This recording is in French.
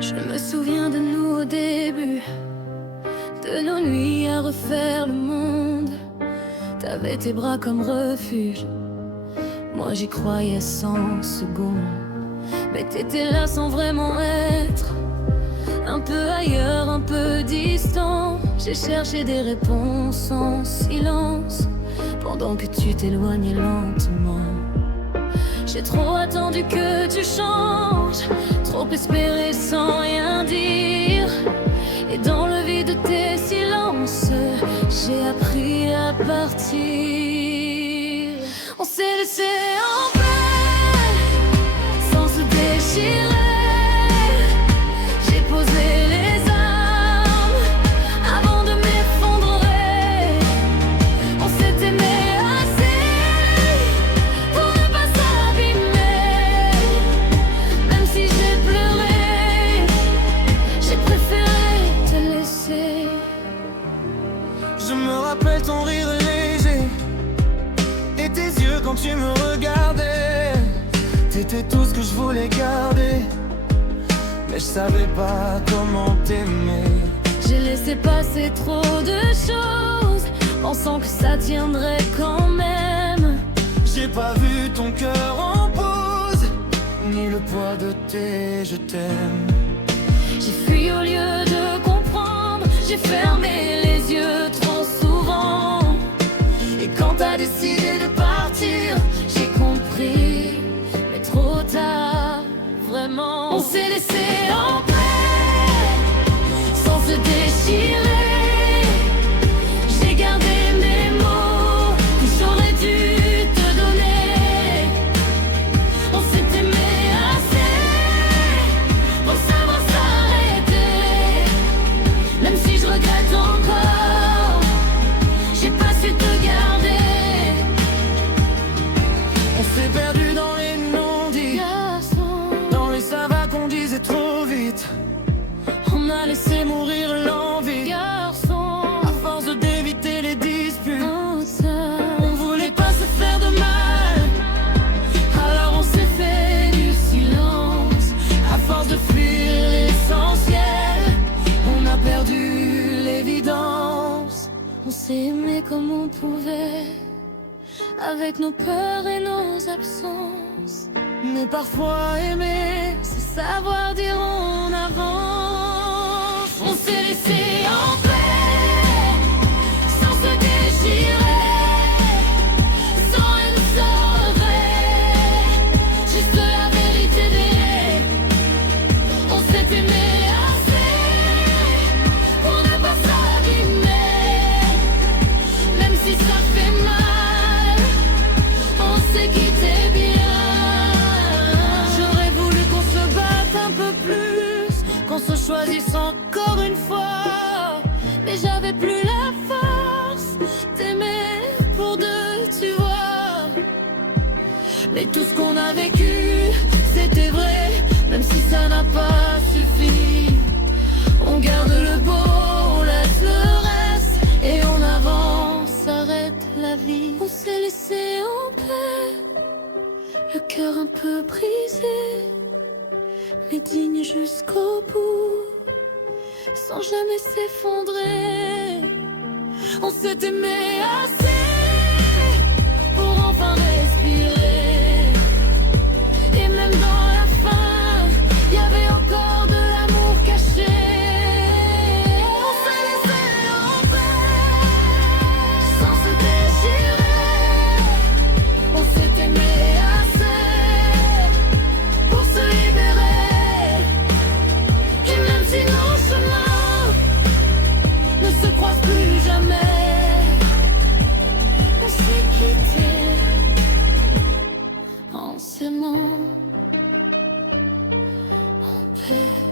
Je me souviens de nous au début, de nos nuits à refaire le monde. T'avais tes bras comme refuge, moi j'y croyais 100 secondes. Mais t'étais là sans vraiment être, un peu ailleurs, un peu distant. J'ai cherché des réponses en silence, pendant que tu t'éloignais lentement. J'ai trop attendu que tu changes, trop espéré sans rien dire. Et dans le vide de tes silences, j'ai appris à partir. On s'est laissé en paix, sans se déchirer. J'ai posé les armes avant de m'effondrer. On s'est aimé assez pour ne pas s'abîmer. Même si j'ai pleuré, j'ai préféré te laisser. Je me rappelle ton rire léger et tes yeux quand tu me regardais. T'étais tout ce que je voulais garder, mais je savais pas comment t'aimer. J'ai laissé passer trop de choses, pensant que ça tiendrait quand même. J'ai pas vu ton cœur en pause, ni le poids de tes je t'aime. J'ai fui au lieu de comprendre, j'ai fermé les yeux trop souvent. Et quand t'as décidé de partir, j'ai compris, mais trop tard, vraiment. On s'est laissé en paix, sans se déchirer. J'ai gardé mes mots que j'aurais dû te donner. On s'est aimé assez pour savoir s'arrêter. Même si je regrette encore, j'ai pas su te garder. On s'est perdu dans les non-dits, Garçon, dans les ça va qu'on disait trop vite. On a laissé mourir l'envie, garçon, à force d'éviter les disputes. auteur. On voulait pas se faire de mal, alors on s'est fait du silence. À force de fuir l'essentiel, on a perdu l'évidence. On s'est aimé comme on pouvait, avec nos peurs et nos absences. Mais parfois aimer, C'est savoir dire on avance. On s'est laissé en paix, sans se déchirer, sans rien nous sauver, juste la vérité des. On s'est aimé assez pour ne pas s'abîmer. Même si ça fait mal, on s'est quitté bien. j'aurais voulu qu'on se batte un peu plus, qu'on se choisisse encore une fois. Mais j'avais plus la force d'aimer pour deux, tu vois. Mais tout ce qu'on a vécu, c'était vrai, même si ça n'a pas suffi. On garde le beau, on laisse le reste, et on avance, S'arrête la vie. On s'est laissé en paix, le cœur un peu brisé, mais digne jusqu'au bout, sans jamais s'effondrer. on s'est aimé assez Pour enfin respirer. Et même dans la fin, y avait encore de l'amour caché. On s'est laissé en paix, sans se déchirer. On s'est aimé assez pour se libérer. Et même si nos chemins ne se croisent plus jamais, on s'est quitté en s'aimant en paix.